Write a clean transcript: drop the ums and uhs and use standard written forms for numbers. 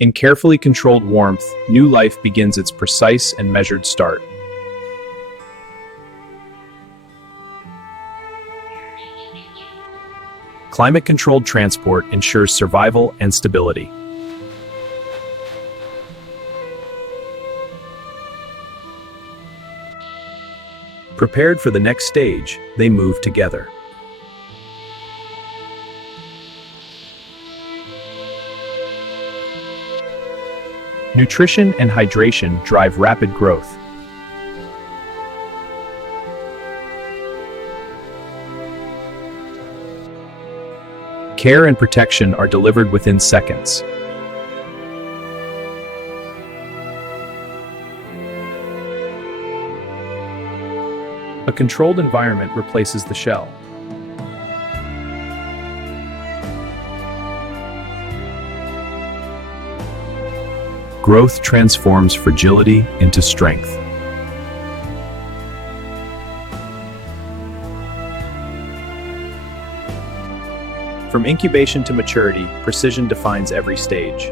In carefully controlled warmth, new life begins its precise and measured start. Climate-controlled transport ensures survival and stability. Prepared for the next stage, they move together. Nutrition and hydration drive rapid growth. Care and protection are delivered within seconds. A controlled environment replaces the shell. Growth transforms fragility into strength. From incubation to maturity, precision defines every stage.